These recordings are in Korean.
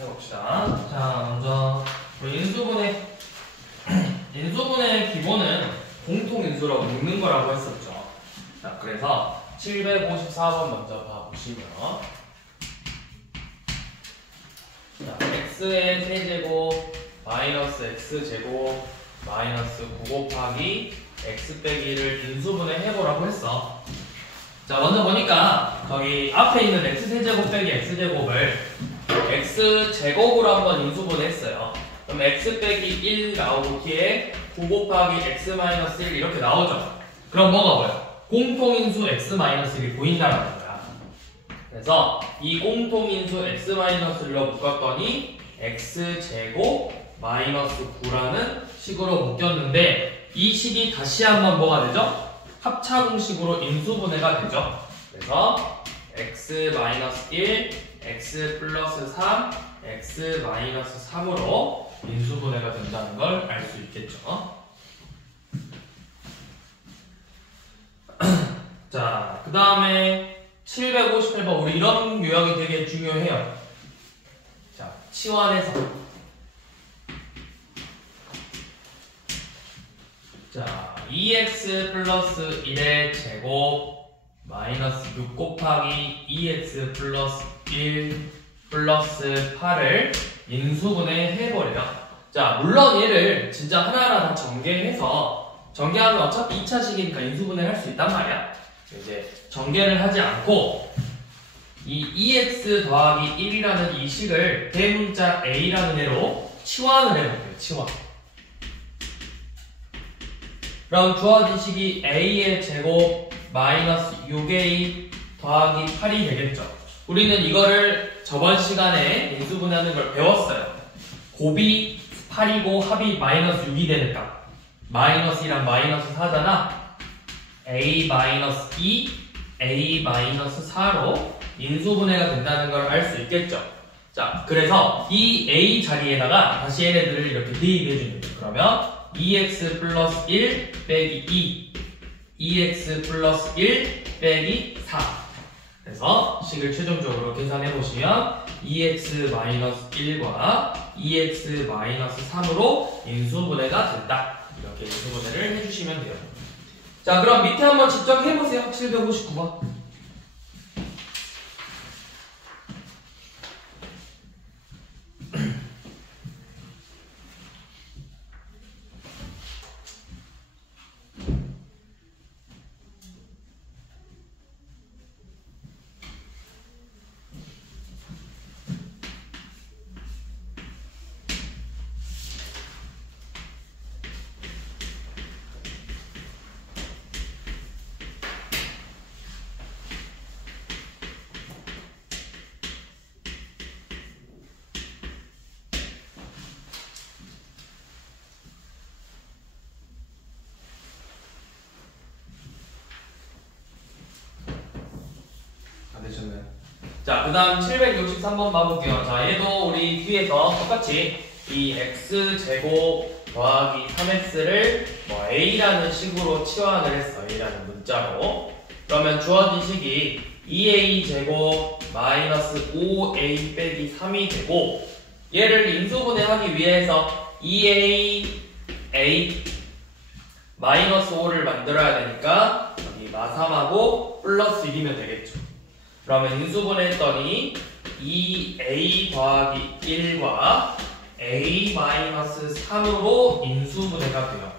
해봅시다. 자, 먼저 인수분해 기본은 공통인수라고 묶는 거라고 했었죠. 자, 그래서 754번 먼저 봐보시면, 자, x의 세제곱 마이너스 x제곱 마이너스 9 곱하기 x 빼기를 인수분해 해보라고 했어. 자, 먼저 보니까 저기 앞에 있는 x세제곱 빼기 x제곱을 x제곱으로 한번 인수분해했어요. 그럼 x 빼기 1 나오기에 9 곱하기 x 마이너스 1 이렇게 나오죠. 그럼 뭐가 보여? 공통인수 x 마이너스 1이 보인다라는 거야. 그래서 이 공통인수 x 마이너스 1로 묶었더니 x제곱 마이너스 9라는 식으로 묶였는데, 이 식이 다시 한번 뭐가 되죠? 합차공식으로 인수분해가 되죠. 그래서 x-1, x+3, x-3으로 인수분해가 된다는 걸 알 수 있겠죠. 자, 그 다음에 758번, 우리 이런 유형이 되게 중요해요. 자, 치환해서. 자, 2x 플러스 1의 제곱 마이너스 6 곱하기 2x 플러스 1 플러스 8을 인수분해 해버려요. 자, 물론 얘를 진짜 하나하나 다 전개해서, 전개하면 어차피 2차식이니까 인수분해 할 수 있단 말이야. 이제 전개를 하지 않고 이 2x 더하기 1이라는 이 식을 대문자 a라는 애로 치환을 해볼게요. 치환. 그럼 주어진 식이 a의 제곱 마이너스 6a 더하기 8이 되겠죠. 우리는 이거를 저번 시간에 인수분해하는 걸 배웠어요. 곱이 8이고 합이 마이너스 6이 되는 값. 마이너스이랑 마이너스 4잖아. a 마이너스 2, a 마이너스 4로 인수분해가 된다는 걸 알 수 있겠죠. 자, 그래서 이 a 자리에다가 다시 얘네들을 이렇게 대입해 주는 거예요. 그러면 2x 플러스 1 빼기 2, 2x 플러스 1 빼기 4. 그래서 식을 최종적으로 계산해 보시면 2x 마이너스 1과 2x 마이너스 3으로 인수분해가 된다. 이렇게 인수분해를 해주시면 돼요. 자, 그럼 밑에 한번 직접 해보세요. 759번. 자, 그 다음 763번 봐볼게요. 자, 얘도 우리 뒤에서 똑같이 이 x제곱 더하기 3x를 뭐 a라는 식으로 치환을 했어. a라는 문자로. 그러면 주어진 식이 2a제곱 마이너스 5a 빼기 3이 되고, 얘를 인수분해하기 위해서 2a, a 마이너스 5를 만들어야 되니까 여기 마3하고 플러스 1이면 되겠죠. 그러면 인수분해했더니 2a 더하기 1과 a 마이너스 3으로 인수분해가 돼요.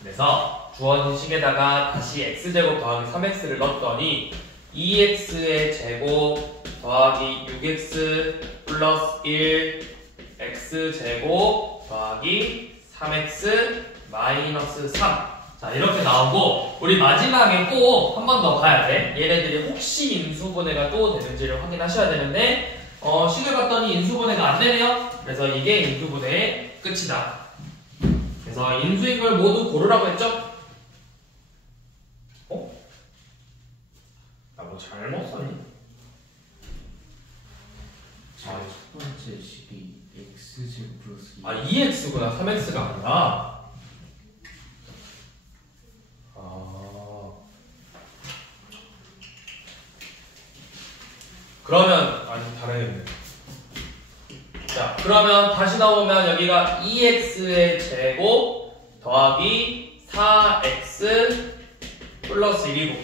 그래서 주어진 식에다가 다시 x제곱 더하기 3x를 넣었더니 2x의 제곱 더하기 6x 플러스 1 x제곱 더하기 3x 마이너스 3. 자, 이렇게 나오고, 우리 마지막에 꼭 한 번 더 봐야 돼. 얘네들이 혹시 인수분해가 또 되는지를 확인하셔야 되는데, 식을 봤더니 인수분해가 안 되네요. 그래서 이게 인수분해의 끝이다. 그래서 인수인 걸 모두 고르라고 했죠? 어? 나 뭐 잘못 썼니? 자, 첫 번째 식이 x제곱 플러스 2. 아, 2x구나. 3x가 아니라. 그러면 아니 다르겠네. 자, 그러면 다시 넣어보면 여기가 2x의 제곱 더하기 4x 플러스 1이고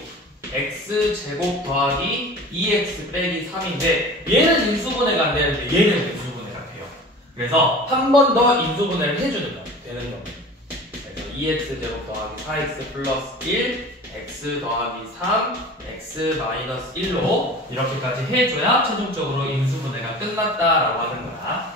x제곱 더하기 2x 빼기 3인데 얘는 인수분해가 안 되는데 얘는 인수분해가 돼요. 그래서 한 번 더 인수분해를 해주는 거 되는 겁니다. 그래서 2x제곱 더하기 4x 플러스 1 x 더하기 3 x 마이너스 1로 이렇게까지 해줘야 최종적으로 인수분해가 끝났다라고 하는 거야.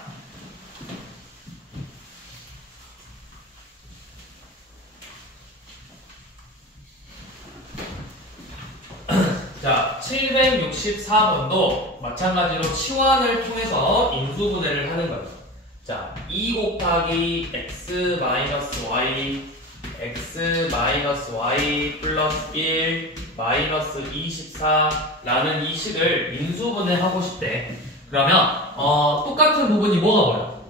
자, 764번도 마찬가지로 치환을 통해서 인수분해를 하는 거예요. 자, 2 곱하기 x 마이너스 y x 마이너스 y 플러스 1 마이너스 24라는 이 식을 인수분해하고 싶대. 그러면 똑같은 부분이 뭐가 보여?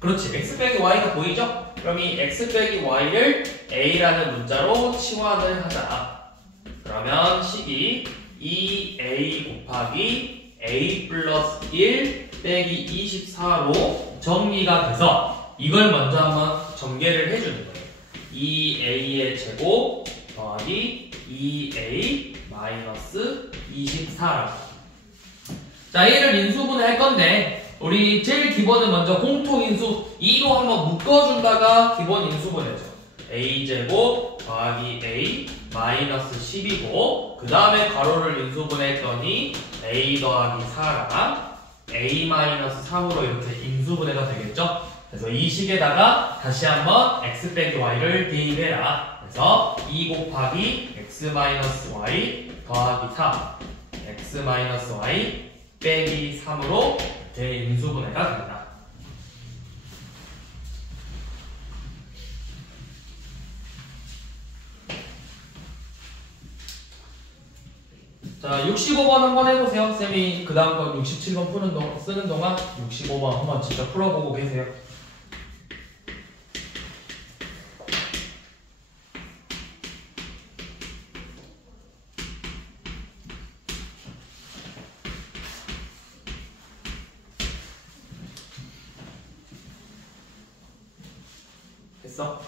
그렇지, x 빼기 y가 보이죠? 그럼 이 x 빼기 y를 a라는 문자로 치환을 하자. 그러면 식이 2a 곱하기 a 플러스 1 빼기 24로 정리가 돼서 이걸 먼저 한번 전개를 해주는 거예요. 2a의 제곱 더하기 2a 마이너스 24라고. 자, 얘를 인수분해 할 건데 우리 제일 기본은 먼저 공통인수 2로 한번 묶어준다가 기본 인수분해죠. a제곱 더하기 a 마이너스 10이고 그 다음에 괄호를 인수분해했더니 a 더하기 4랑 a 마이너스 3으로 이렇게 인수분해가 되겠죠? 그래서 이 식에다가 다시 한번 x 빼기 y를 대입해라. 그래서 2 곱하기 x 마이너스 y 더하기 3 x 마이너스 y 빼기 3으로 대인수분해가 된다. 자, 65번 한번 해보세요. 쌤이 그 다음 건 67번 쓰는 동안 65번 한번 직접 풀어보고 계세요. 됐어?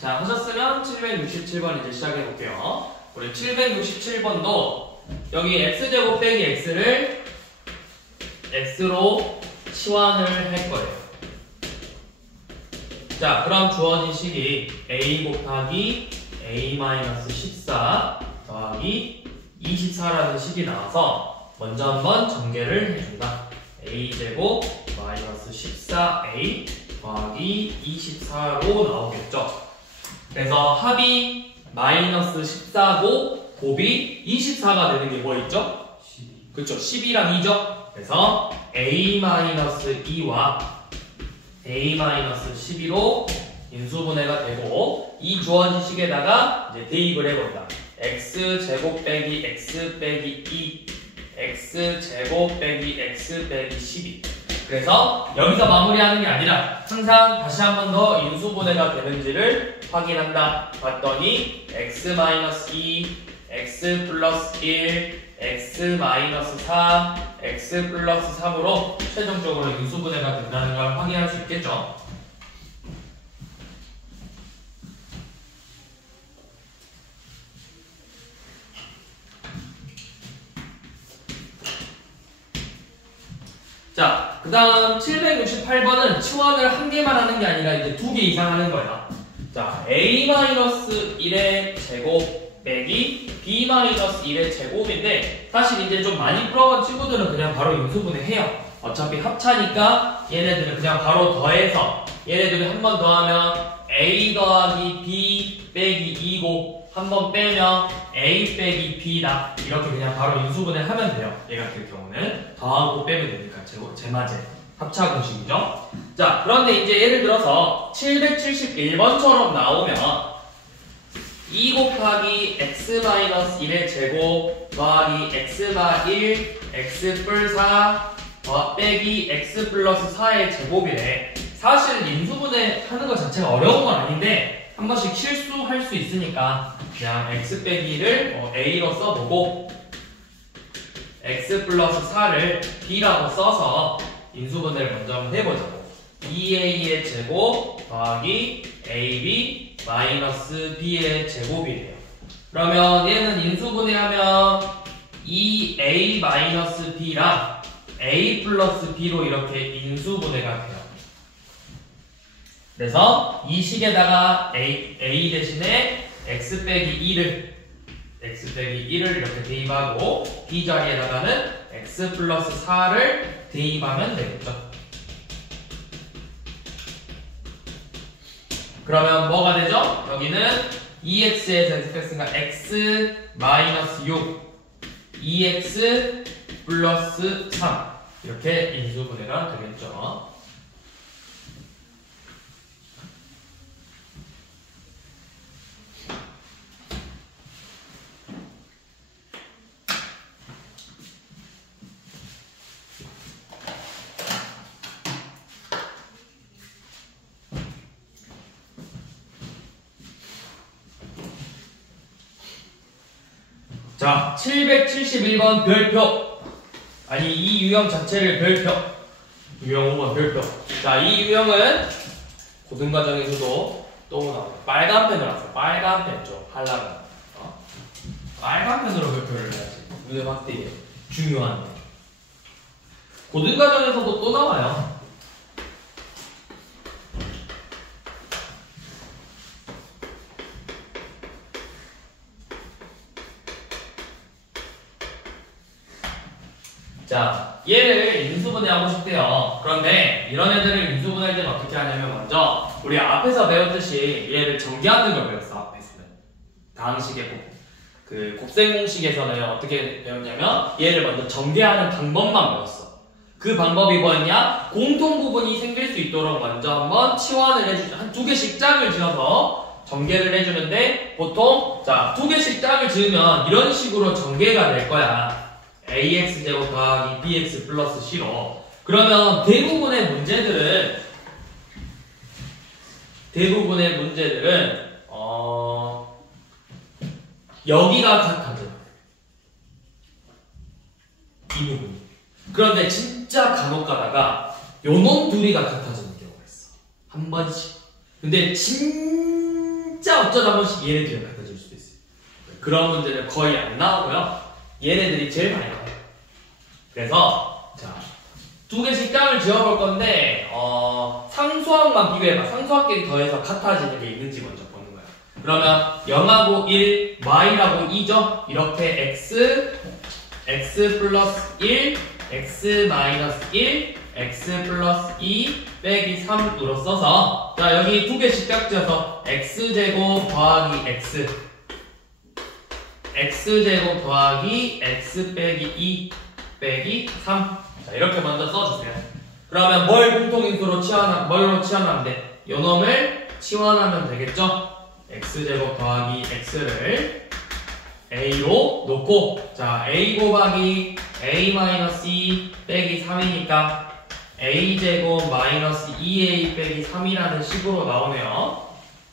자, 하셨으면 767번 이제 시작해 볼게요. 우리 767번도 여기 x제곱 빼기 x를 x로 치환을 할 거예요. 자, 그럼 주어진 식이 a 곱하기 a-14 더하기 24라는 식이 나와서 먼저 한번 전개를 해준다. a제곱 마이너스 14a 더하기 24로 나오겠죠. 그래서 합이 마이너스 14고 곱이 24가 되는 게 뭐 있죠? 12. 그쵸, 10이랑 2죠? 그래서 a-2와 a-12로 인수분해가 되고 이 주어진 식에다가 이제 대입을 해본다. x제곱 빼기 x 빼기 2 x제곱 빼기 x 빼기 12. 그래서 여기서 마무리하는 게 아니라 항상 다시 한 번 더 인수분해가 되는지를 확인한다. 봤더니 x-2, x 플러스 1, x 마이너스 4, x 플러스 3으로 최종적으로 인수분해가 된다는 걸 확인할 수 있겠죠. 자, 그 다음 768번은 치환을 한 개만 하는 게 아니라 이제 2개 이상 하는 거야. 자, a-1의 제곱 빼기 b-1의 제곱인데 사실 이제 좀 많이 풀어본 친구들은 그냥 바로 인수분해 해요. 어차피 합차니까 얘네들은 그냥 바로 더해서 얘네들이 한 번 더하면 a 더하기 b 빼기 2고 한 번 빼면 a 빼기 b다. 이렇게 그냥 바로 인수분해 하면 돼요. 얘 같은 경우는 더하고 빼면 되니까 제마제 합차 공식이죠. 자, 그런데 이제 예를 들어서 771번처럼 나오면 2 곱하기 x-1의 제곱 더하기 x-1 x 뿔 4 빼기 x 플러스 4의 제곱이래. 사실 인수분해 하는 것 자체가 어려운 건 아닌데 한 번씩 실수할 수 있으니까 그냥 x 빼기를 a로 써보고 x 플러스 4를 b라고 써서 인수분해를 먼저 한번 해보자고. 2a의 제곱 더하기 ab 마이너스 b의 제곱이래요. 그러면 얘는 인수분해하면 2a 마이너스 b랑 a 플러스 b로 이렇게 인수분해가 돼요. 그래서 이 식에다가 a 대신에 x 빼기 1을 이렇게 대입하고 b 자리에다가는 x 플러스 4를 대입하면 되겠죠. 그러면 뭐가 되죠? 여기는 2x에서 x가 x 마이너스 6 2x 플러스 3 이렇게 인수분해가 되겠죠. 자, 771번 별표. 아니, 이 유형 자체를 별표. 유형 5번 별표. 자, 이 유형은 고등과정에서도 또 나와요. 빨간 펜으로 왔어요. 빨간 펜 쪽. 하려면. 빨간 펜으로 별표를 해야지. 눈에 확대해. 중요한데. 고등과정에서도 또 나와요. 자, 얘를 인수분해하고 싶대요. 그런데 이런 애들을 인수분해할 때는 어떻게 하냐면 먼저 우리 앞에서 배웠듯이 얘를 전개하는 걸 배웠어. 앞에서는 다항식의 그 곱셈 공식에서는 어떻게 배웠냐면 얘를 먼저 전개하는 방법만 배웠어. 그 방법이 뭐였냐? 공통 부분이 생길 수 있도록 먼저 한번 치환을 해주죠. 한 2개씩 짝을 지어서 전개를 해주는데 보통 자 2개씩 짝을 지으면 이런 식으로 전개가 될 거야. ax제곱 더하기 bx 플러스 c로. 그러면 대부분의 문제들은 여기가 같아져. 이 부분이. 그런데 진짜 간혹 가다가 요놈 둘이가 같아지는 경우가 있어. 한 번씩. 근데 진짜 어쩌다 한 번씩 얘네들이 같아질 수도 있어요. 그런 문제는 거의 안 나오고요. 얘네들이 제일 많이 나와요. 그래서 자 2개씩 짝을 지어볼 건데 상수항만 비교해봐. 상수항끼리 더해서 같아지는 게 있는지 먼저 보는 거야. 그러면 0하고 1, y라고 2죠? 이렇게 x 플러스 1, x 마이너스 1, x 플러스 2 빼기 3으로 써서 자 여기 2개씩 짝 지어서 x제곱 더하기 x제곱 더하기 x 빼기 2 빼기 3. 자, 이렇게 먼저 써주세요. 그러면 뭘 공통인수로 뭘로 치환하면 돼? 요놈을 치환하면 되겠죠? x제곱 더하기 x를 a로 놓고 자, a 곱하기 a 마이너스 2 빼기 3이니까 a제곱 마이너스 2a 빼기 3이라는 식으로 나오네요.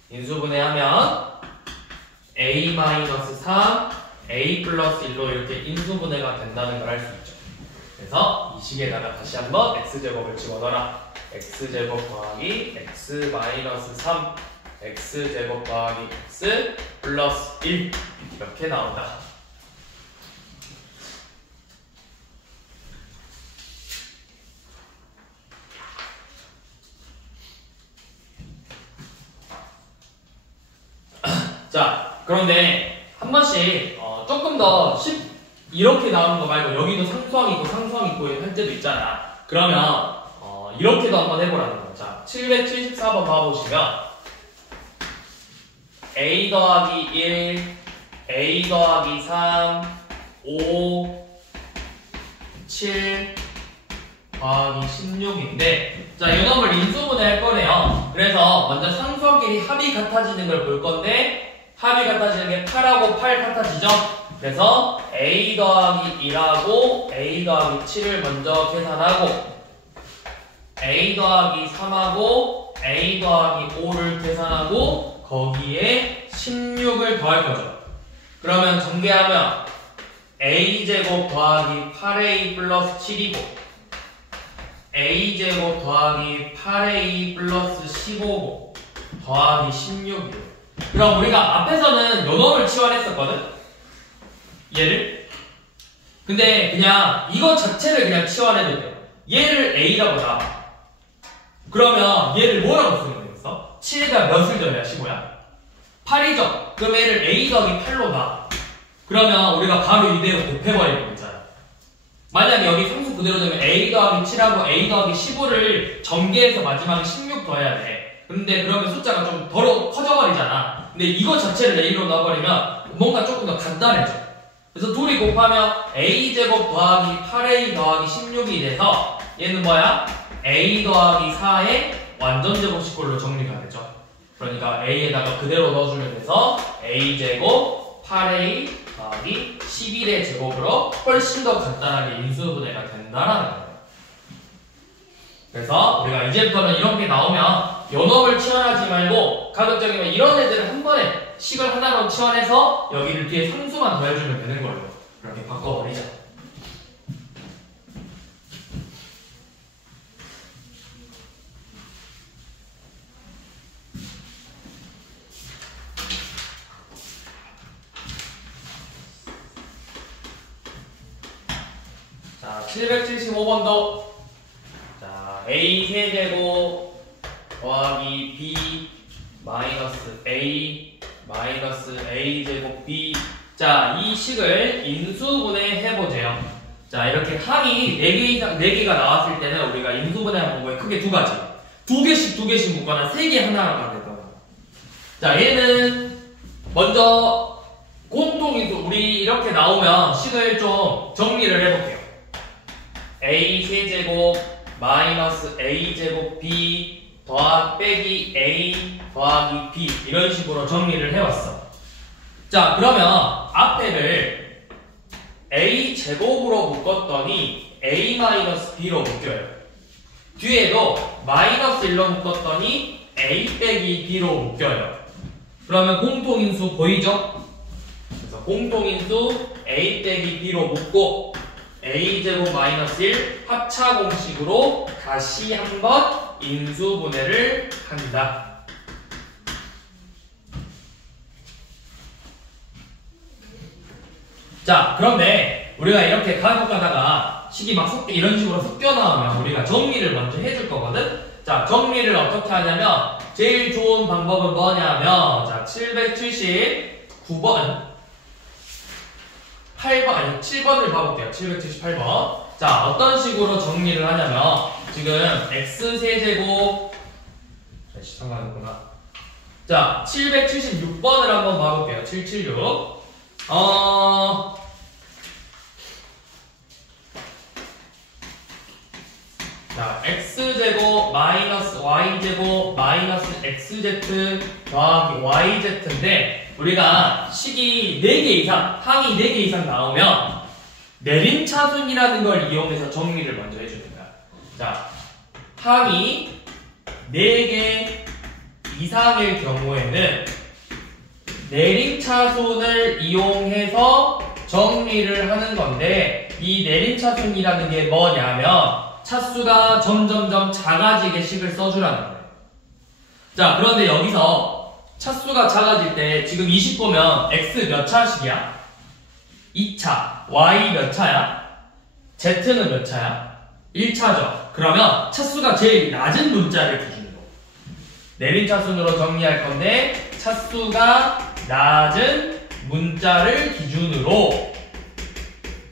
인수분해하면 a 마이너스 3 a 플러스 1로 이렇게 인수분해가 된다는 걸 알 수 있죠. 그래서 이 식에다가 다시 한번 x제곱을 집어넣어라. x제곱 더하기 x 마이너스 3 x제곱 더하기 x 플러스 1 이렇게 나온다. 자, 그런데 한 번씩 조금 더 이렇게 나오는 거 말고 여기도 상수항 있고 상수항 있고 할 때도 있잖아. 그러면 이렇게도 한번 해보라는 거야. 자, 774번 봐보시면 a 더하기 1, a 더하기 3, 5, 7, 더하기 16인데, 자, 이 놈을 인수분해 할 거네요. 그래서 먼저 상수끼리 합이 같아지는 걸 볼 건데, 합이 같아지는 게 8하고 8 같아지죠? 그래서 a 더하기 1하고 a 더하기 7을 먼저 계산하고, a 더하기 3하고 a 더하기 5를 계산하고, 거기에 16을 더할 거죠. 그러면 전개하면 a제곱 더하기 8a 플러스 7이고, a제곱 더하기 8a 플러스 15고, 더하기 16이고. 그럼 우리가 앞에서는 요 놈을 치환했었거든? 얘를. 근데 그냥 이거 자체를 그냥 치환해도 돼요. 얘를 a라고 놔. 그러면 얘를 뭐라고 쓰면 되겠어? 7에다 몇을 더해야 15야? 8이죠? 그럼 얘를 a 더하기 8로 놔. 그러면 우리가 바로 이대로 곱해버리는 거잖아. 만약에 여기 상수 그대로 되면 a 더하기 7하고 a 더하기 15를 전개해서 마지막에 16 더해야 돼. 근데 그러면 숫자가 좀 더 커져버리잖아. 근데 이거 자체를 a로 넣어버리면 뭔가 조금 더 간단해져. 그래서 둘이 곱하면 a제곱 더하기 8a 더하기 16이 돼서 얘는 뭐야? a 더하기 4의 완전제곱식꼴로 정리가 되죠. 그러니까 a에다가 그대로 넣어주면 돼서 a제곱 8a 더하기 11의 제곱으로 훨씬 더 간단하게 인수분해가 된다라는 거예요. 그래서 우리가 이제부터는 이런 게 나오면 요 놈을 치환하지 말고 가급적이면 이런 애들을 한 번에 식을 하나로 치환해서 여기를 뒤에 상수만 더해주면 되는 걸로 그렇게 바꿔버리자. 자, 775번도 자, a 세제곱 더하기 b 마이너스 a 마이너스 a 제곱 b. 자, 이 식을 인수분해 해보세요. 자, 이렇게 항이 4개가 나왔을 때는 우리가 인수분해하는 방법이 크게 두 가지. 두 개씩 묶거나 3개 하나로 만들거나. 자, 얘는 먼저 공통인수 우리 이렇게 나오면 식을 좀 정리를 해볼게요. a 세제곱 마이너스 a 제곱 b 빼기 a 더하기 b 이런 식으로 정리를 해왔어. 자, 그러면 앞에를 a 제곱으로 묶었더니 a 마이너스 b로 묶여요. 뒤에도 마이너스 1로 묶었더니 a 빼기 b로 묶여요. 그러면 공통인수 보이죠? 그래서 공통인수 a 빼기 b로 묶고 a제곱 마이너스 1 합차 공식으로 다시 한번 인수분해를 한다. 자, 그런데 우리가 이렇게 가다가 식이 막 이런 식으로 섞여 나오면 우리가 정리를 먼저 해줄 거거든? 자, 정리를 어떻게 하냐면 제일 좋은 방법은 뭐냐면 자, 779번 8번, 아니 7번을 봐볼게요. 778번. 자, 어떤 식으로 정리를 하냐면 지금 x세제곱 상관없구나. 자, 776번을 한번 봐볼게요. 776. 자, x제곱 마이너스 y제곱 마이너스 xz 더하기 yz인데 우리가 식이 4개 이상, 항이 4개 이상 나오면 내림차순이라는 걸 이용해서 정리를 먼저 해주는 거야. 자, 항이 4개 이상일 경우에는 내림차순을 이용해서 정리를 하는 건데 이 내림차순이라는 게 뭐냐면 차수가 점점점 작아지게 식을 써주라는 거예요. 자, 그런데 여기서 차수가 작아질 때 지금 20 보면 x 몇 차식이야? 2차. y 몇 차야? z는 몇 차야? 1차죠. 그러면 차수가 제일 낮은 문자를 기준으로 내림차순으로 정리할 건데 차수가 낮은 문자를 기준으로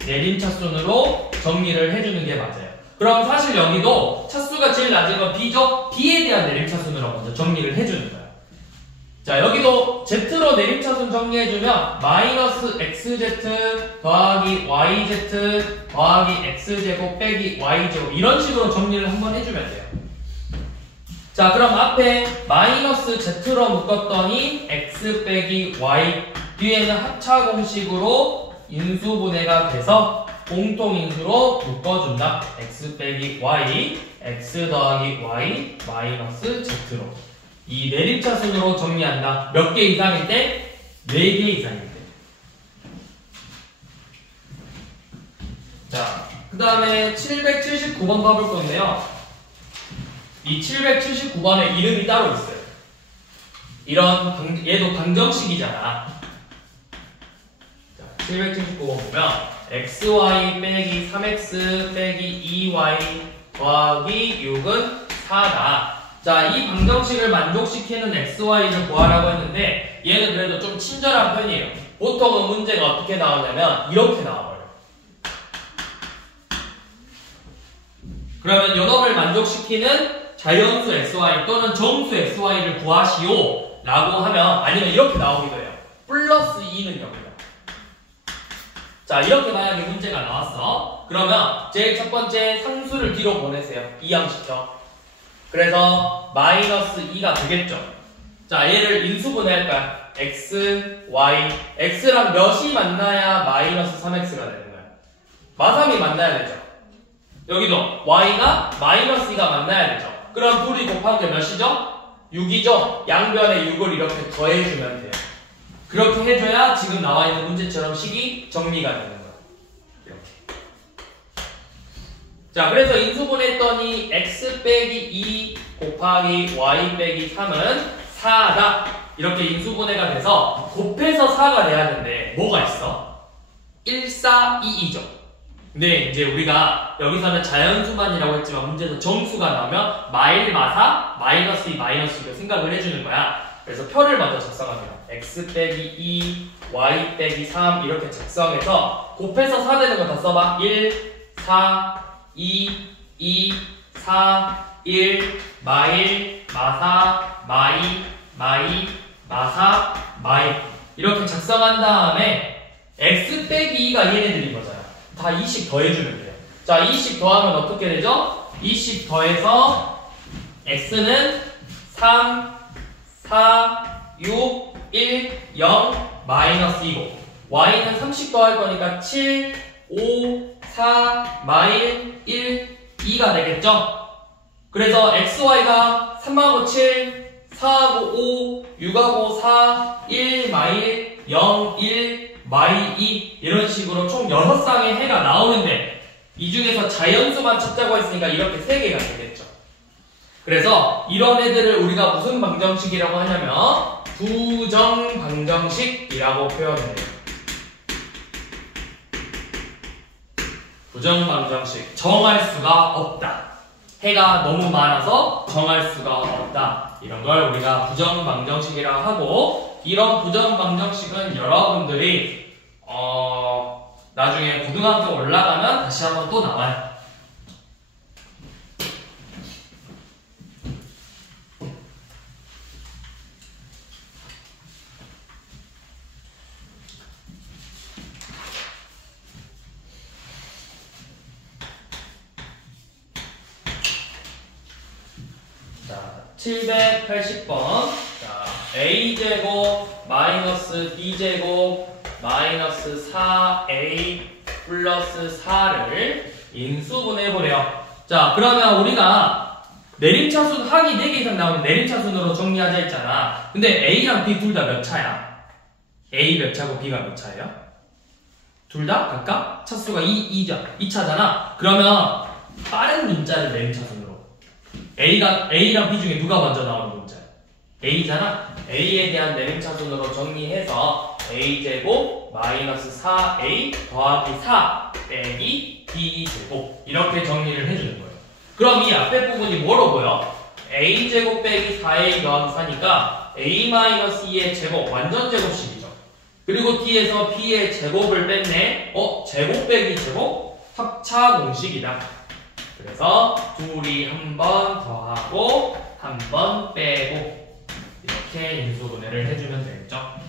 내림차순으로 정리를 해주는 게 맞아요. 그럼 사실 여기도 차수가 제일 낮은 건 b죠? b에 대한 내림차순으로 먼저 정리를 해주는 거야. 자, 여기도 Z로 내림차순 정리해주면 마이너스 XZ 더하기 YZ 더하기 X제곱 빼기 Y제곱 이런 식으로 정리를 한번 해주면 돼요. 자, 그럼 앞에 마이너스 Z로 묶었더니 X 빼기 Y 뒤에는 합차 공식으로 인수분해가 돼서 공통인수로 묶어준다. X 빼기 Y X 더하기 Y 마이너스 Z로 이 내림차순으로 정리한다. 몇 개 이상일 때? 4개 이상일 때. 자, 그 다음에 779번 봐볼 건데요. 이 779번에 이름이 따로 있어요. 얘도 방정식이잖아. 자, 779번 보면 xy 빼기 3x 빼기 2y 더하기 6은 4다. 자, 이 방정식을 만족시키는 xy를 구하라고 했는데 얘는 그래도 좀 친절한 편이에요. 보통은 문제가 어떻게 나오냐면 이렇게 나와요. 그러면 요놈을 만족시키는 자연수 xy 또는 정수 xy를 구하시오 라고 하면 아니면 이렇게 나오기도 해요. 플러스 2는 0이다. 자, 이렇게 만약에 문제가 나왔어. 그러면 제일 첫 번째 상수를 뒤로 보내세요. 이항시켜. 그래서 마이너스 2가 되겠죠. 자, 얘를 인수분해할 거야. x, y. x랑 몇이 만나야 마이너스 3x가 되는 거야. 마3이 만나야 되죠. 여기도 y가 마이너스 2가 만나야 되죠. 그럼 둘이 곱한 게 몇이죠? 6이죠. 양변에 6을 이렇게 더해주면 돼요. 그렇게 해줘야 지금 나와 있는 문제처럼 식이 정리가 되는 거야. 이렇게. 자, 그래서 인수분해했더니 x 빼기 2 곱하기 y 빼기 3은 4다. 이렇게 인수분해가 돼서 곱해서 4가 돼야 하는데 뭐가 있어? 1, 4, 2, 2죠. 근데 이제 우리가 여기서는 자연수만이라고 했지만 문제에서 정수가 나오면 마일, 마사, 마이너스 2, 마이너스 2로 생각을 해주는 거야. 그래서 표를 먼저 작성합니다. x 빼기 2, y 빼기 3 이렇게 작성해서 곱해서 4 되는 거 다 써봐. 1, 4, 2, 2, 4, 1, 마일, 마사, 마이, 마이, 마사, 마이 이렇게 작성한 다음에 x 빼기 2가 얘네들인 거잖아. 다 20 더해주면 돼요. 자, 20 더하면 어떻게 되죠? 20 더해서 x는 3, 4, 6, 1, 0, 마이너스 2고 y는 30 더할 거니까 7, 5, 4, 마일, 1, 2가 되겠죠? 그래서 xy가 3하고 7, 4하고 5, 6하고 4, 1, 마일, 0, 1, 마이 2 이런 식으로 총 6쌍의 해가 나오는데 이 중에서 자연수만 찾자고 했으니까 이렇게 3개가 되겠죠. 그래서 이런 애들을 우리가 무슨 방정식이라고 하냐면 부정방정식이라고 표현해요. 부정방정식. 정할 수가 없다. 해가 너무 많아서 정할 수가 없다. 이런 걸 우리가 부정방정식이라고 하고 이런 부정방정식은 여러분들이 나중에 고등학교 올라가면 다시 한번 또 나와요. 자, 780번. 자, a제곱 마이너스 b제곱 마이너스 4a 플러스 4를 인수분해해보래요. 자, 그러면 우리가 내림차순 항이 4개 이상 나오면 내림차순으로 정리하자 했잖아. 근데 a랑 b 둘 다 몇 차야? a 몇 차고 b가 몇 차예요? 둘 다 각각 차수가 2차잖아. 그러면 빠른 문자를 내림차순으로 A랑 B 중에 누가 먼저 나오는 문자야? A잖아? A에 대한 내림차순으로 정리해서 A제곱 마이너스 4A 더하기 4 빼기 B제곱 이렇게 정리를 해주는 거예요. 그럼 이 앞에 부분이 뭐로 보여? A제곱 빼기 4A 더하기 4니까 A 마이너스 2의 제곱 완전 제곱식이죠. 그리고 뒤에서 B의 제곱을 뺐네. 제곱 빼기 제곱? 합차 공식이다. 그래서 둘이 한 번 더하고 한 번 빼고 이렇게 이렇게 인수분해를 해주면 되겠죠.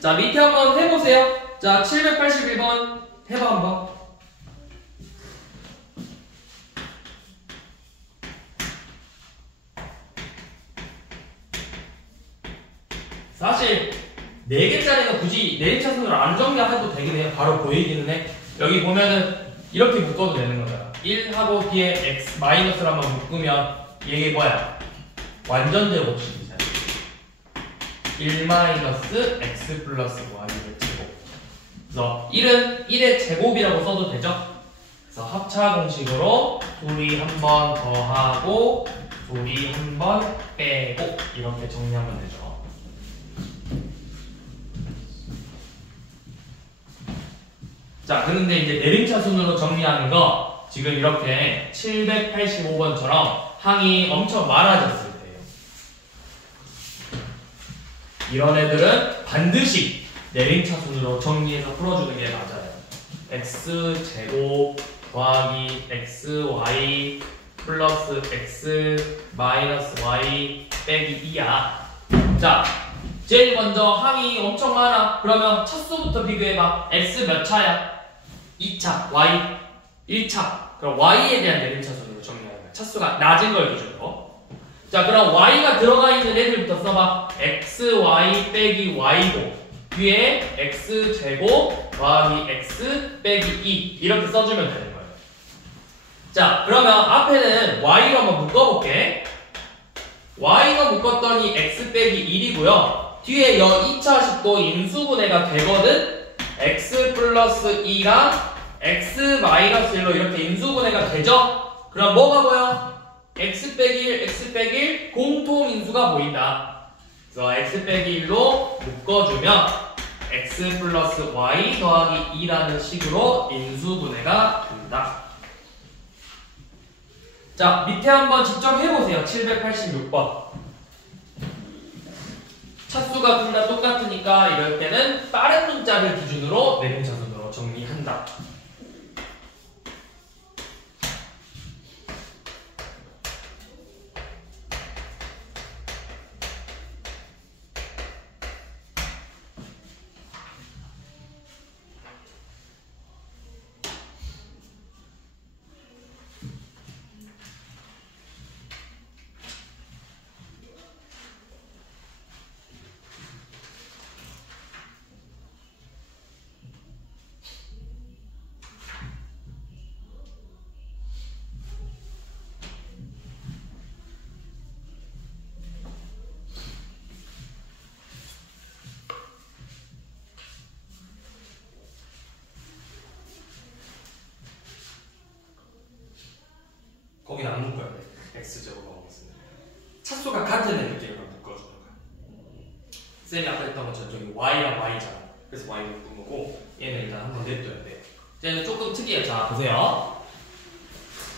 자, 밑에 한번 해보세요. 자, 781번 해봐 한번. 사실 4개짜리는 굳이 내림차순으로 안 정리해도 되긴 해요. 바로 보이기는 해. 여기 보면은 이렇게 묶어도 되는 거잖아. 1하고 뒤에 x 마이너스를 한번 묶으면 이게 뭐야? 완전 제곱식이잖아. 1 마이너스 x 플러스 y의 제곱. 그래서 1은 1의 제곱이라고 써도 되죠? 그래서 합차 공식으로 둘이 한 번 더하고 둘이 한 번 빼고 이렇게 정리하면 되죠. 자, 그런데 이제 내림차순으로 정리하는 거 지금 이렇게 785번처럼 항이 엄청 많아졌을 때예요. 이런 애들은 반드시 내림차순으로 정리해서 풀어주는 게 맞아요. x제곱 더하기 xy 플러스 x 마이너스 y 빼기 2야. 자, 제일 먼저 항이 엄청 많아. 그러면 첫 수부터 비교해봐. x 몇 차야? 2차, y 1차. 그럼 y에 대한 내림차순으로 정리하는 거야. 차수가 낮은 걸 기준으로. 자, 그럼 y가 들어가 있는 애들부터 써봐. xy 빼기 y고 뒤에 x제곱 더하기 x 빼기 2 이렇게 써주면 되는 거예요. 자, 그러면 앞에는 y로 한번 묶어볼게. y가 묶었더니 x 빼기 1이고요. 뒤에 여 2차식도 인수분해가 되거든. x 플러스 2랑 x 마이너스 1로 이렇게 인수분해가 되죠? 그럼 뭐가 보여? x 빼기 1, x 빼기 1 공통인수가 보인다. 그래서 x 빼기 1로 묶어주면 x 플러스 y 더하기 2라는 식으로 인수분해가 된다. 자, 밑에 한번 직접 해보세요. 786번. 차수가 둘 다 똑같으니까 이럴 때는 빠른 문자를 기준으로 내림차순으로 정리한다. 거긴 안 묶어야 돼. x제곱하고 x는 차수가 같은 애들끼리만 묶어주는 거야. 쌤이 아까 했던 것처럼 저기 y랑 y잖아. 그래서 y 묶은 거고 얘는 일단 한번 냅둬야 돼. 얘는 조금 특이해요. 자, 보세요.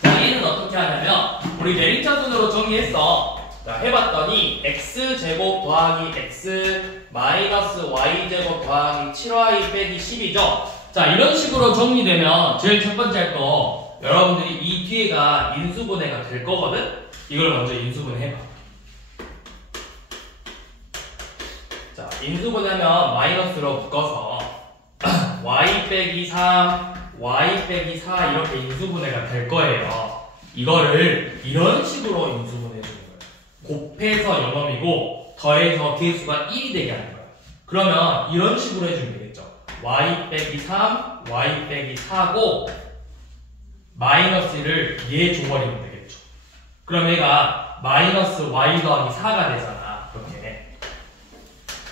자, 얘는 어떻게 하냐면 우리 내림차순으로 정리했어. 자, 해봤더니 x제곱 더하기 x 마이너스 y제곱 더하기 7y 빼기 10이죠. 자, 이런 식으로 정리되면 제일 첫 번째 할 거 여러분들이 이 뒤에가 인수분해가 될 거거든? 이걸 먼저 인수분해 해봐. 자, 인수분해하면 마이너스로 묶어서 y 빼기 3, y 빼기 4 이렇게 인수분해가 될 거예요. 이거를 이런 식으로 인수분해 해주는 거예요. 곱해서 영험이고 더해서 개수가 1이 되게 하는 거예요. 그러면 이런 식으로 해주면 되겠죠. y 빼기 3, y 빼기 4고 마이너스 1을 얘 줘버리면 되겠죠. 그럼 얘가 마이너스 y 더하기 4가 되잖아. 이렇게.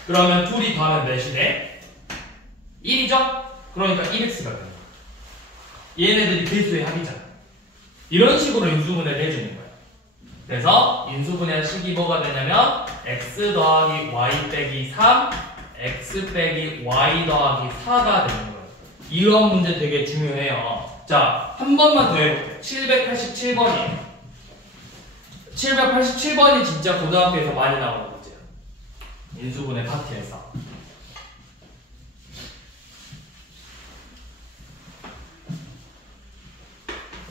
그러면 둘이 더하면 몇이 돼? 1이죠? 그러니까 1x가 되는 거야. 얘네들이 개수의 합이잖아. 이런 식으로 인수분해를 해주는 거야. 그래서 인수분해 식이 뭐가 되냐면 x 더하기 y 빼기 3, x 빼기 y 더하기 4가 되는 거예요. 이런 문제 되게 중요해요. 자, 한 번만 더 해볼게요. 787번이에요. 787번이 진짜 고등학교에서 많이 나오는 문제예요. 인수분해 파트에서.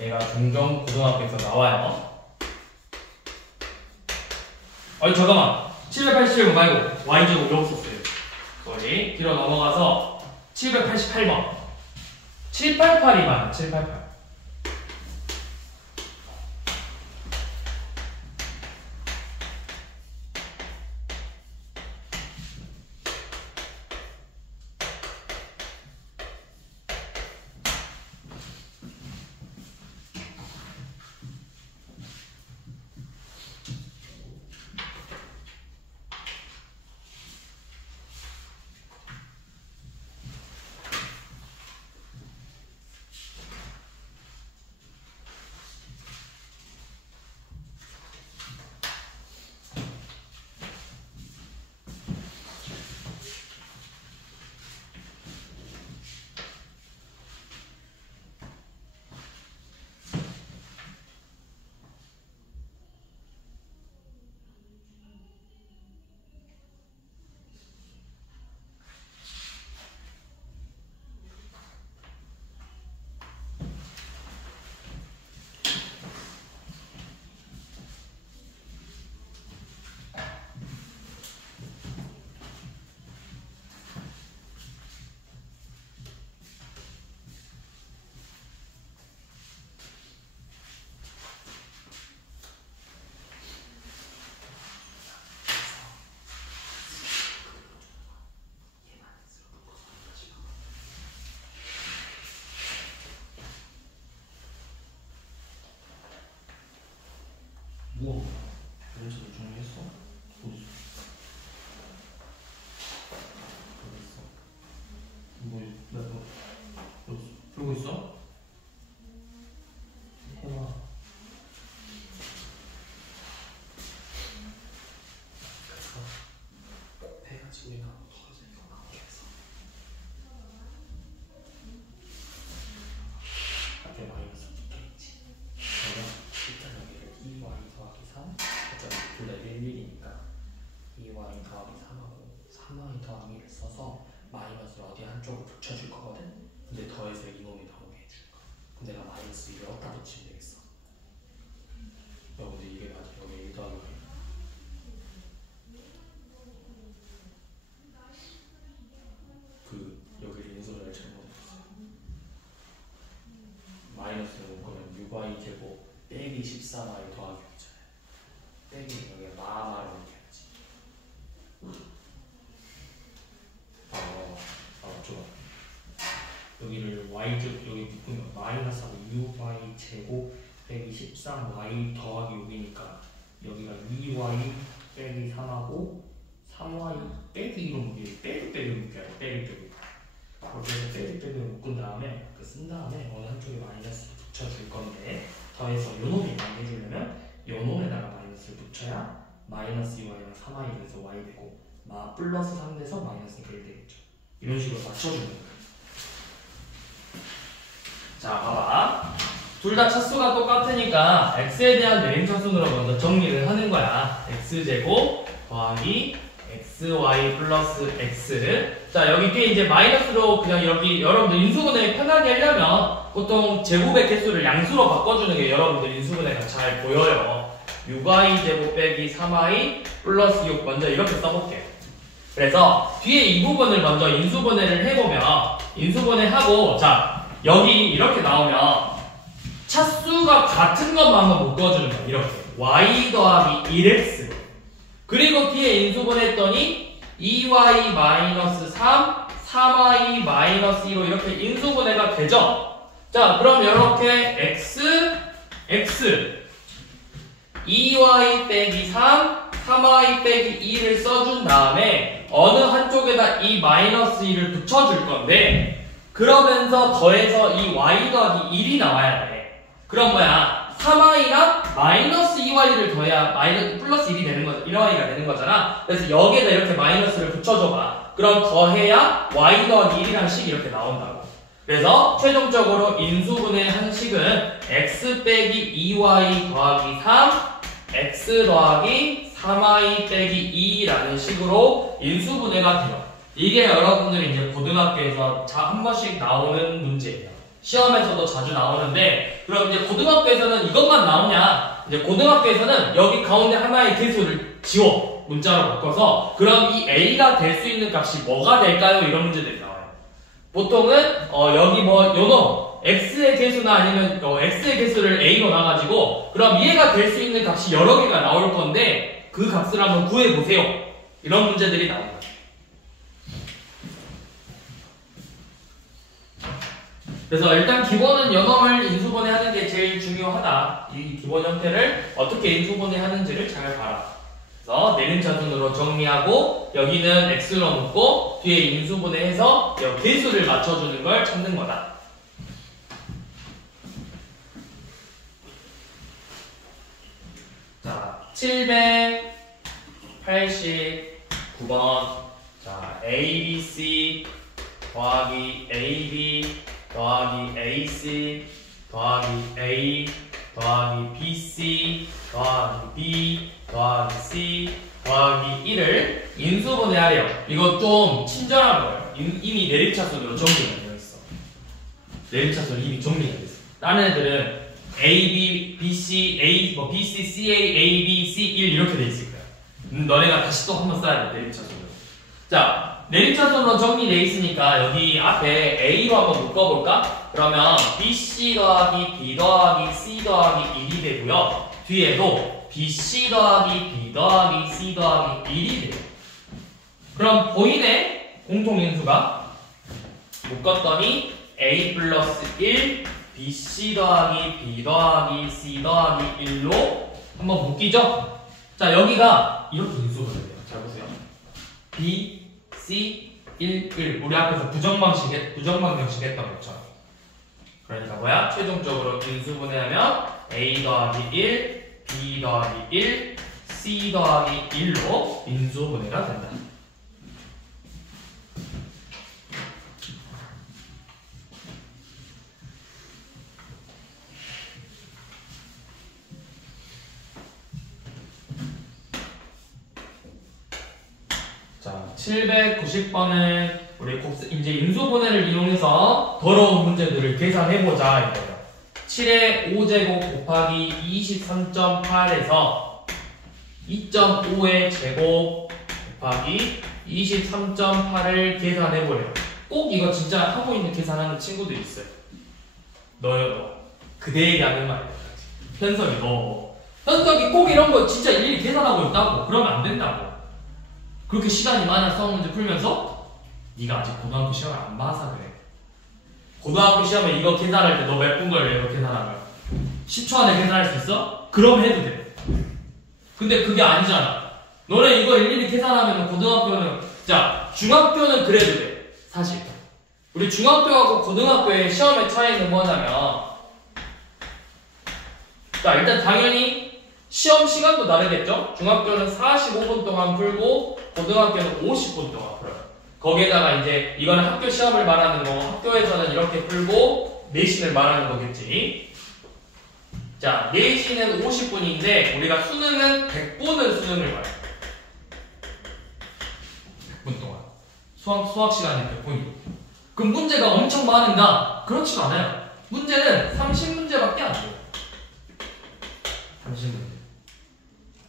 얘가 종종 고등학교에서 나와요. 아니, 잠깐만. 787번 말고 y제곱 여기 썼어요. 거리 뒤로 넘어가서 788번 788이 많아. 788. 뭐 그래서 정리했어? 어딨어? 어딨어? 너 풀고 있어? 해봐. 해가지고 얘가 더워지니까 나오게 해서 앞에 마이너스 붙어있지. 그러면 일단 여기를 2y 더하기 3 어차피 둘다 1, 1이니까 2y 더하기 3하고 3y 더하기 1을 써서 마이너스를 어디 한쪽을 붙여줄 거거든? 근데 더해서 이놈이 나오게 해줄 거야. 그럼 내가 마이너스 1을 어디다 붙이면 되겠어? 근데 이게 맞아. 여기 1 더하기 1. 여기를 인수를 잘못했어요. 마이너스는 그러면 6y 제곱 빼기 14y 더하기 6잖아요. 빼기 여기 마마를 이렇게 해야지. 좋아. 여기를 y 제곱 여기 묶으면 마이너스하고 6y 제곱 빼기 13y 더하기 6이니까 여기가 2y 빼기 3하고 3y 빼기 1로 묶기 빼기 묶여야 돼. 빼기 거기에서 빼기 묶은 다음에 쓴 다음에 어느 한쪽에 마이너스를 붙여줄 건데 더해서 요 놈이 나오게 해주려면 요 놈에다가 마이너스를 붙여야 마이너스 2y랑 3y 돼서 y 되고 플러스 3 돼서 마이너스 1 되겠죠. 이런 식으로 맞춰주는 거예요. 자 봐봐 둘 다 차수가 똑같으니까 x에 대한 내림차순으로 먼저 정리를 하는 거야. x제곱 더하기 xy 플러스 x. 자 여기 뒤에 이제 마이너스로 그냥 여기 여러분들 인수분해 편하게 하려면 보통 제곱의 개수를 양수로 바꿔주는 게 여러분들 인수분해가 잘 보여요. 6y 제곱 빼기 3y 플러스 6 먼저 이렇게 써볼게요. 그래서 뒤에 이 부분을 먼저 인수분해를 해보면 인수분해하고 자 여기 이렇게 나오면 차수가 같은 것만 한번 묶어주는 거야. 이렇게 y 더하기 1x 그리고 뒤에 인수분해했더니 2y 마이너스 3 3y 마이너스 2로 이렇게 인수분해가 되죠. 자 그럼 이렇게 x 2y 빼기 3 3y 빼기 2를 써준 다음에 어느 한쪽에다 이 마이너스 2를 붙여줄 건데 그러면서 더해서 이 y 더하기 1이 나와야 돼. 그럼 뭐야 3y랑 마이너스 2y를 더해야 플러스 1이 되는 거잖아. 1y가 되는 거잖아. 그래서 여기에다 이렇게 마이너스를 붙여줘봐. 그럼 더해야 y 더하기 1이라는 식이 이렇게 나온다고. 그래서 최종적으로 인수분해한 식은 x 빼기 2y 더하기 3 x 더하기 3y 빼기 2라는 식으로 인수분해가 돼요. 이게 여러분들이 이제 고등학교에서 한 번씩 나오는 문제예요. 시험에서도 자주 나오는데 그럼 이제 고등학교에서는 이것만 나오냐? 이제 고등학교에서는 여기 가운데 하나의 개수를 지워. 문자로 바꿔서 그럼 이 a가 될 수 있는 값이 뭐가 될까요? 이런 문제들이 나와요. 보통은 여기 뭐 요놈 x의 개수나 아니면 x의 개수를 a로 놔가지고 그럼 얘가 될 수 있는 값이 여러 개가 나올 건데 그 값을 한번 구해보세요. 이런 문제들이 나옵니다. 그래서 일단 기본은 연놈을 인수분해하는 게 제일 중요하다. 이 기본 형태를 어떻게 인수분해하는지를 잘 봐라. 그래서 내림차순으로 정리하고 여기는 x로 놓고 뒤에 인수분해해서 여기 개수를 맞춰주는 걸 찾는 거다. 자, 789번. 자, ABC 더하기 AB 더하기 AC 더하기 A 더하기 BC 더하기 B 더하기 C 더하기 1을 인수분해하래요. 이거 좀 친절한 거예요. 이미 내림차순으로 정리가 되어 있어. 내림차순 이미 정리가 되어 있어. 다른 애들은 A, B, B, C, A, 뭐 B, C, C, A, A, B, C, 1 이렇게 돼 있을 거야. 너네가 다시 또 한번 써야 돼, 내림차순으로. 자, 내림차순으로 정리되어 있으니까 여기 앞에 A로 한번 묶어볼까? 그러면 BC 더하기 B 더하기 C 더하기 1이 되고요. 뒤에도 BC 더하기 B 더하기 C 더하기 1이 돼요. 그럼 보이네? 공통인수가 묶었더니 A 플러스 1 BC 더하기 B 더하기 C 더하기 1로 한번 묶이죠? 자, 여기가 이렇게 인수가 돼요. 잘 보세요. B, C, 1, 1. 우리 앞에서 부정방식 했던 것처럼. 그러니까 뭐야? 최종적으로 인수분해하면 A 더하기 1, B 더하기 1, C 더하기 1로 인수분해가 된다. 자, 790번은 우리 이제 인수분해를 이용해서 더러운 문제들을 계산해보자 이거예요. 7의 5제곱 곱하기 23.8에서 2.5의 제곱 곱하기 23.8을 계산해보래요. 꼭 이거 진짜 하고 있는 계산하는 친구들이 있어요. 너요. 그대 얘기하는 말이야. 현석이 너. 현석이 꼭 이런 거 진짜 일일이 계산하고 있다고. 그러면 안 된다고. 그렇게 시간이 많아 수학 문제 풀면서 네가 아직 고등학교 시험을 안 봐서 그래. 고등학교 시험에 이거 계산할 때 너 몇 분 걸려? 이거 계산하면 10초 안에 계산할 수 있어? 그럼 해도 돼. 근데 그게 아니잖아. 너네 이거 일일이 계산하면 고등학교는 자 중학교는 그래도 돼. 사실 우리 중학교하고 고등학교의 시험의 차이는 뭐냐면 자 일단 당연히 시험 시간도 다르겠죠? 중학교는 45분 동안 풀고 고등학교는 50분 동안 풀어요. 거기에다가 이제 이거는 학교 시험을 말하는 거고 학교에서는 이렇게 풀고 내신을 말하는 거겠지. 자, 내신은 50분인데 우리가 수능은 100분을 수능을 봐요. 100분 동안. 수학 시간이 100분이고. 그럼 문제가 엄청 많은가? 그렇지도 않아요. 문제는 30문제밖에 안 돼요.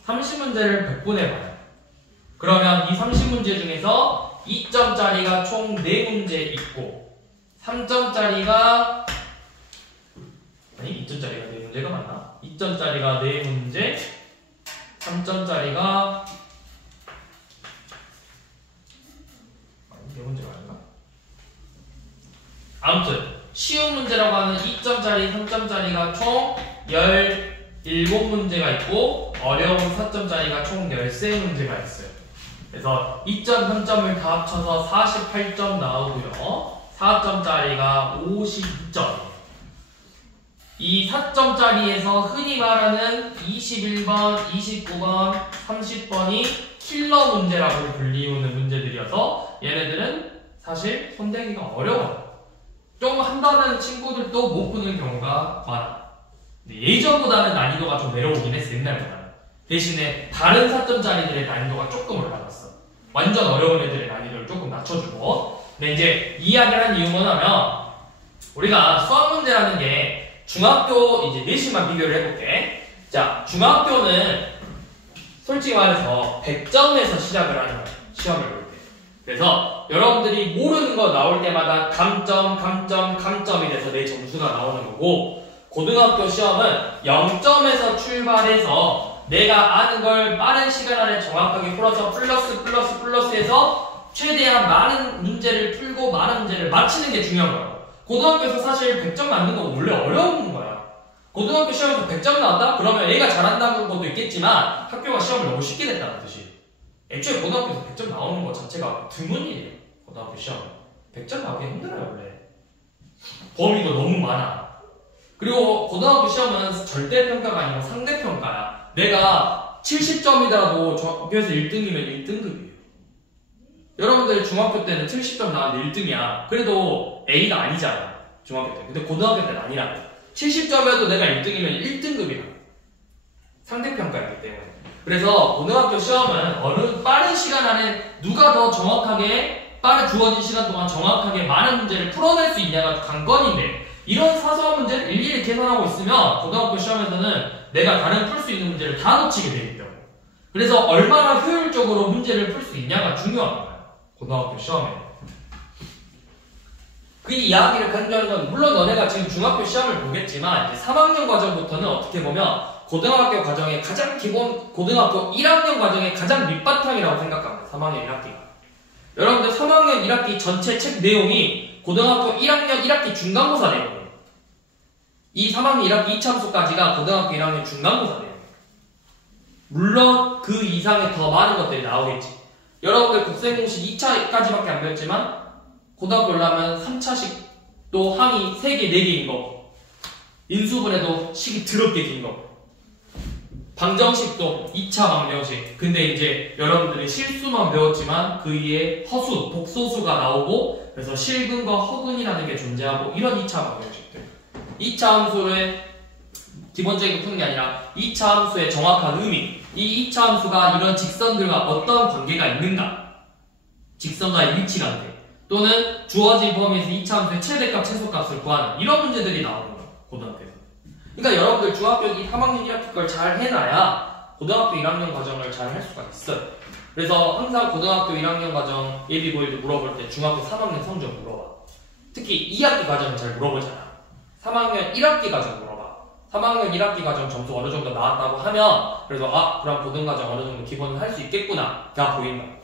30문제를 100분에 봐요. 그러면 이 30문제 중에서 2점짜리가 총 4문제 있고 3점짜리가 아니 2점짜리가 4문제가 맞나? 2점짜리가 4문제 3점짜리가 4문제가 아닌가? 아무튼 쉬운 문제라고 하는 2점짜리 3점짜리가 총 17문제가 있고 어려운 4점짜리가 총 13문제가 있어요. 그래서 2점, 3점을 다 합쳐서 48점 나오고요. 4점짜리가 52점이에요. 이 4점짜리에서 흔히 말하는 21번, 29번, 30번이 킬러 문제라고 불리우는 문제들이어서 얘네들은 사실 손대기가 어려워요. 좀 한다는 친구들도 못 푸는 경우가 많아. 예전보다는 난이도가 좀 내려오긴 했어, 옛날보다는. 대신에 다른 4점짜리들의 난이도가 조금 올라갔어. 완전 어려운 애들의 난이도를 조금 낮춰주고. 근데 이제 이 이야기를 한 이유는 뭐냐면, 우리가 수학 문제라는 게 중학교 이제 내신만 비교를 해볼게. 자, 중학교는 솔직히 말해서 100점에서 시작을 하는 거예요. 시험을 볼 때. 그래서 여러분들이 모르는 거 나올 때마다 감점이 돼서 내 점수가 나오는 거고, 고등학교 시험은 0점에서 출발해서 내가 아는 걸 빠른 시간 안에 정확하게 풀어서 플러스해서 최대한 많은 문제를 풀고 많은 문제를 맞히는 게 중요한 거예요. 고등학교에서 사실 100점 맞는 건 원래 어려운 거야. 고등학교 시험에서 100점 나왔다? 그러면 애가 잘한다는 것도 있겠지만 학교가 시험을 너무 쉽게 냈다는 뜻이. 애초에 고등학교에서 100점 나오는 것 자체가 드문 일이에요. 고등학교 시험 100점 나오기 힘들어요 원래. 범위도 너무 많아. 그리고 고등학교 시험은 절대평가가 아니고 상대평가야. 내가 70점이라도 학교에서 1등이면 1등급이에요. 여러분들 중학교 때는 70점 나왔는데 1등이야. 그래도 A가 아니잖아 중학교 때. 근데 고등학교 때는 아니라 70점이어도 내가 1등이면 1등급이야. 상대평가이기 때문에. 그래서 고등학교 시험은 어느 빠른 시간 안에 누가 더 정확하게 빠른 주어진 시간 동안 정확하게 많은 문제를 풀어낼 수 있냐가 관건인데, 이런 사소한 문제를 일일이 계산하고 있으면 고등학교 시험에서는 내가 다른 풀 수 있는 문제를 다 놓치게 되기 때문에. 그래서 얼마나 효율적으로 문제를 풀 수 있냐가 중요한 거예요. 고등학교 시험에. 그 이야기를 강조하는 건, 물론 너네가 지금 중학교 시험을 보겠지만 이제 3학년 과정부터는 어떻게 보면 고등학교 과정의 가장 기본, 고등학교 1학년 과정의 가장 밑바탕이라고 생각합니다. 3학년 1학기가. 여러분들 3학년 1학기 전체 책 내용이 고등학교 1학년 1학기 중간고사 내용이에요. 이 3학년 1학기 2참수까지가 고등학교 1학년 중간고사 내용이에요. 물론 그 이상의 더 많은 것들이 나오겠지. 여러분들 국세공식 2차까지밖에 안 배웠지만 고등학교 올라가면 3차식 또 항이 3개, 4개인 거, 인수분해도 식이 더럽게 긴 거, 방정식도 2차 방정식. 근데 이제 여러분들이 실수만 배웠지만 그 위에 허수, 복소수가 나오고, 그래서 실근과 허근이라는 게 존재하고, 이런 2차 방정식들. 2차 함수를 기본적인 푸는 게 아니라 2차 함수의 정확한 의미, 이 2차 함수가 이런 직선들과 어떤 관계가 있는가, 직선과의 위치관계, 또는 주어진 범위에서 2차 함수의 최대값, 최소값을 구하는 이런 문제들이 나오는 거예요. 고등학교에서. 그러니까 여러분들 중학교 3학년 1학기 걸 잘 해놔야 고등학교 1학년 과정을 잘 할 수가 있어요. 그래서 항상 고등학교 1학년 과정 예비고일도 물어볼 때 중학교 3학년 성적 물어봐. 특히 2학기 과정은 잘 물어보잖아. 3학년 1학기 과정 물어봐. 3학년 1학기 과정 점수 어느 정도 나왔다고 하면 그래서 그럼 고등과정 어느 정도 기본을 할 수 있겠구나가 보인다.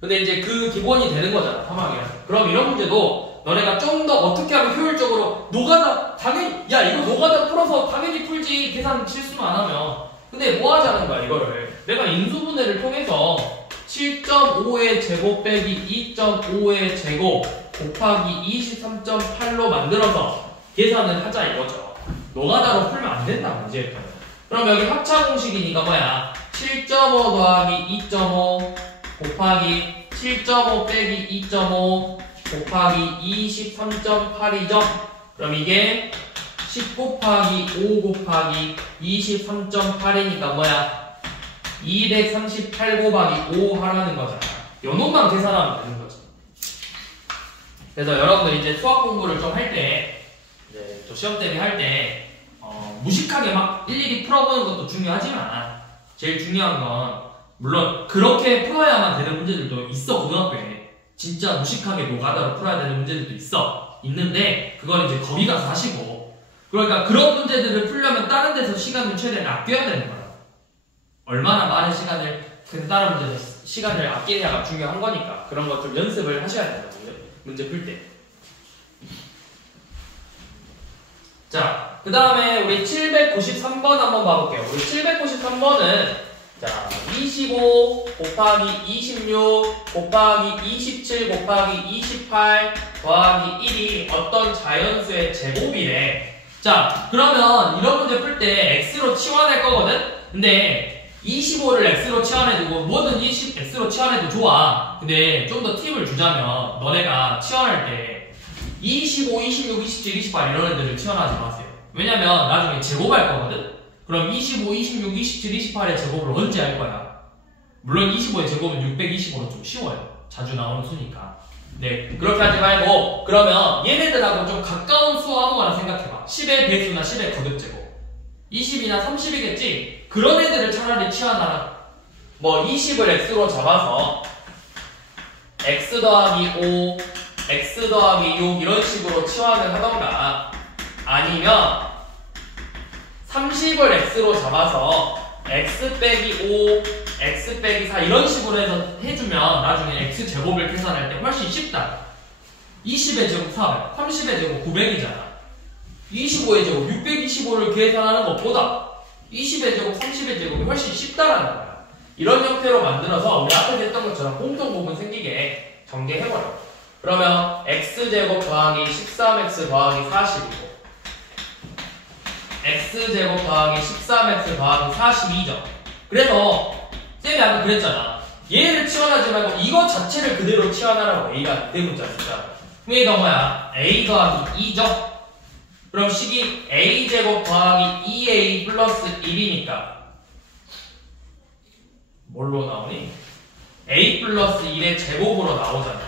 근데 이제 그 기본이 되는 거잖아, 3학년. 그럼 이런 문제도 너네가 좀 더 어떻게 하면 효율적으로 노가다, 당연히, 야, 이거 노가다 풀어서 당연히 풀지, 계산 실수만 안 하면. 근데 뭐 하자는 거야, 이거를. 내가 인수분해를 통해서 7.5의 제곱 빼기 2.5의 제곱 곱하기 23.8로 만들어서 계산을 하자 이거죠. 노가다로 풀면 안 된다, 문제일까요? 그럼 여기 합차 공식이니까 뭐야? 7.5 더하기 2.5 곱하기 7.5 빼기 2.5 곱하기 23.8이죠? 그럼 이게 10 곱하기 5 곱하기 23.8이니까 뭐야? 238 곱하기 5 하라는 거잖아. 요 놈만 계산하면 되는 거죠. 그래서 여러분들 이제 수학 공부를 좀 할 때, 이제 또 시험 대비 할 때, 무식하게 막 일일이 풀어보는 것도 중요하지만, 제일 중요한 건, 물론 그렇게 풀어야만 되는 문제들도 있어, 고등학교에. 진짜 무식하게 노가다로 풀어야 되는 문제들도 있는데 그걸 이제 거기 가서 하시고, 그러니까 그런 문제들을 풀려면 다른 데서 시간을 최대한 아껴야 되는 거야. 얼마나 많은 시간을 다른 문제에서 시간을 아끼느냐가 중요한 거니까 그런 것 좀 연습을 하셔야 돼요, 문제 풀 때. 자, 그 다음에 우리 793번 한번 봐볼게요. 우리 793번은 자, 25 곱하기 26 곱하기 27 곱하기 28 더하기 1이 어떤 자연수의 제곱이래. 자, 그러면 이런 문제 풀 때 x로 치환할 거거든? 근데 25를 x로 치환해두고 뭐든 x로 치환해도 좋아. 근데 좀 더 팁을 주자면 너네가 치환할 때 25, 26, 27, 28 이런 애들을 치환하지 마세요. 왜냐면 나중에 제곱할 거거든? 그럼 25, 26, 27, 28의 제곱을 언제 할 거야? 물론 25의 제곱은 625로 좀 쉬워요. 자주 나오는 수니까. 네, 그렇게 하지 말고 그러면 얘네들하고 좀 가까운 수 아무거나 생각해봐. 10의 배수나 10의 거듭제곱. 20이나 30이겠지? 그런 애들을 차라리 치환하라. 뭐 20을 x로 잡아서 x 더하기 5, x 더하기 6 이런 식으로 치환을 하던가 아니면 30을 x로 잡아서 x 빼기 5, x 빼기 4 이런 식으로 해서 해주면 나중에 x제곱을 계산할 때 훨씬 쉽다. 20의 제곱 400, 30의 제곱 900이잖아. 25의 제곱 625를 계산하는 것보다 20의 제곱, 30의 제곱이 훨씬 쉽다라는 거야. 이런 형태로 만들어서 우리 앞에 했던 것처럼 공통부분 생기게 전개해버려. 그러면 x제곱 더하기 13x 더하기 40이고 x제곱 더하기 13x 더하기 42죠. 그래서 쌤이 아까 그랬잖아. 얘를 치환하지 말고 이거 자체를 그대로 치환하라고. a가 대문자 숫자. 그럼 얘가 뭐야? a 더하기 2죠. 그럼 식이 a제곱 더하기 2a 플러스 1이니까 뭘로 나오니? a 플러스 1의 제곱으로 나오잖아.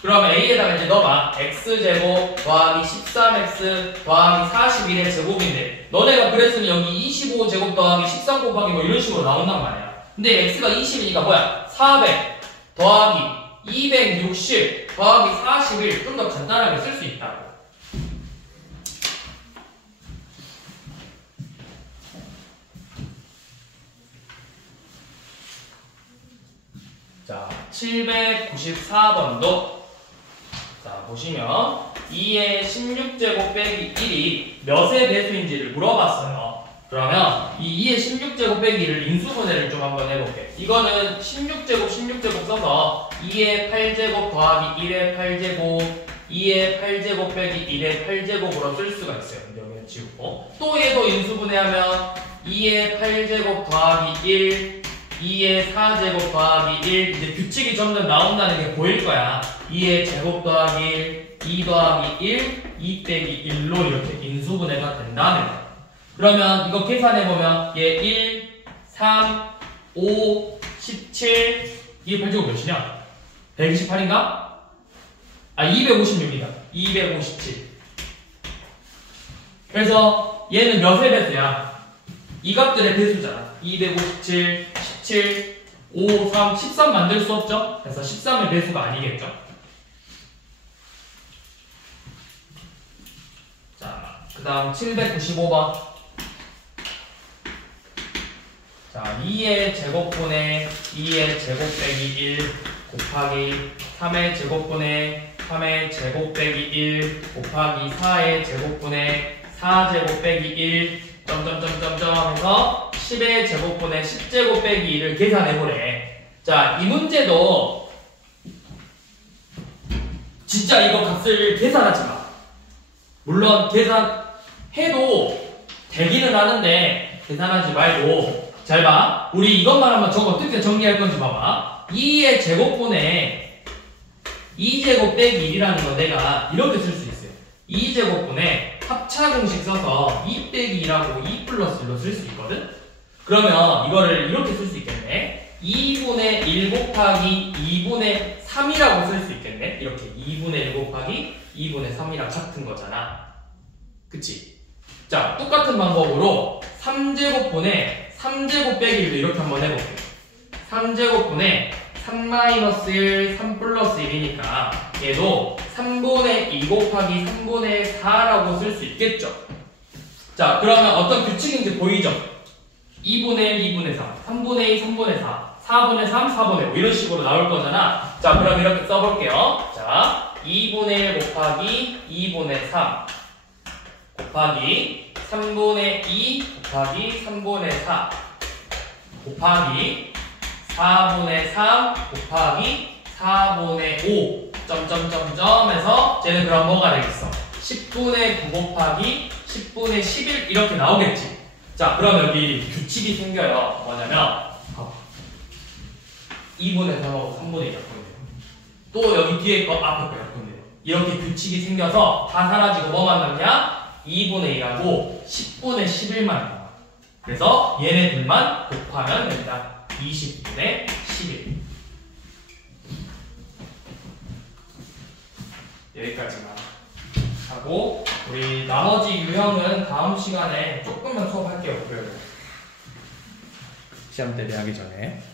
그럼 a에다가 이제 넣어봐. x제곱 더하기 13x 더하기 41의 제곱인데 너네가 그랬으면 여기 25제곱 더하기 13 곱하기 뭐 이런 식으로 나온단 말이야. 근데 x가 20이니까 뭐야? 400 더하기 260 더하기 40을 좀 더 간단하게 쓸 수 있다고. 자, 794번도 자, 보시면 2의 16제곱 빼기 1이 몇의 배수인지를 물어봤어요. 그러면 이 2의 16제곱 빼기 1을 인수분해를 좀 한번 해볼게. 이거는 16제곱 써서 2의 8제곱 더하기 1의 8제곱 2의 8제곱 빼기 1의 8제곱으로 쓸 수가 있어요. 여기는 지우고 또 얘도 인수분해하면 2의 8제곱 더하기 1 2의 4제곱 더하기 1 이제 규칙이 점점 나온다는 게 보일 거야. 2의 제곱 더하기 1 2 더하기 1 2 빼기 1로 이렇게 인수분해가 된다는 거야. 그러면 이거 계산해보면 얘 1 3 5 17 2의 8제곱 몇이냐? 128인가? 아 256이다 257. 그래서 얘는 몇의 배수야? 이 값들의 배수잖아. 257 17 5 3 13 만들 수 없죠? 그래서 13의 배수가 아니겠죠? 자, 그 다음 795번. 자, 2의 제곱분의 2의 제곱 빼기 1 곱하기 3의 제곱분의 3의 제곱 빼기 1 곱하기 4의 제곱분의 4제곱 빼기 1 점점점점점 해서 10의 제곱분의 10제곱 빼기 2를 계산해보래. 자, 이 문제도 진짜 이거 값을 계산하지 마. 물론 계산해도 되기는 하는데 계산하지 말고 잘 봐. 우리 이것만 한번 저거 어떻게 정리할 건지 봐봐. 2의 제곱분의 2제곱 빼기 1이라는 거 내가 이렇게 쓸 수 있어요. 2제곱분의 합차 공식 써서 2 빼기 2라고 2 플러스 1로 쓸 수 있거든? 그러면 이거를 이렇게 쓸 수 있겠네. 2분의 1 곱하기 2분의 3이라고 쓸 수 있겠네. 이렇게 2분의 1 곱하기 2분의 3이랑 같은 거잖아. 그치? 자, 똑같은 방법으로 3제곱분의 3제곱 빼기 1도 이렇게 한번 해볼게. 3제곱분의 3-1, 3 플러스 1이니까 얘도 3분의 2 곱하기 3분의 4라고 쓸 수 있겠죠. 자, 그러면 어떤 규칙인지 보이죠? 2분의 1, 2분의 3, 3분의 2, 3분의 4, 4분의 3, 4분의 5 이런 식으로 나올 거잖아. 자, 그럼 이렇게 써볼게요. 자, 2분의 1 곱하기 2분의 3 곱하기 3분의 2 곱하기 3분의 4 곱하기 4분의 3 곱하기 4분의 5 점점점점 해서 쟤는 그럼 뭐가 되겠어? 10분의 9 곱하기 10분의 11 이렇게 나오겠지. 자, 그럼 여기 규칙이 생겨요. 뭐냐면 2분의 3하고 3분의 2 약분돼요. 또 여기 뒤에 거 앞에 거 약분돼요. 이렇게 규칙이 생겨서 다 사라지고 뭐만 남냐? 2분의 1하고 10분의 11만 남아. 그래서 얘네들만 곱하면 된다. 20분의 11. 여기까지만 하고 우리 나머지 유형은 다음 시간에 조금만 수업할게요. 목요일에. 시험 대비하기 전에.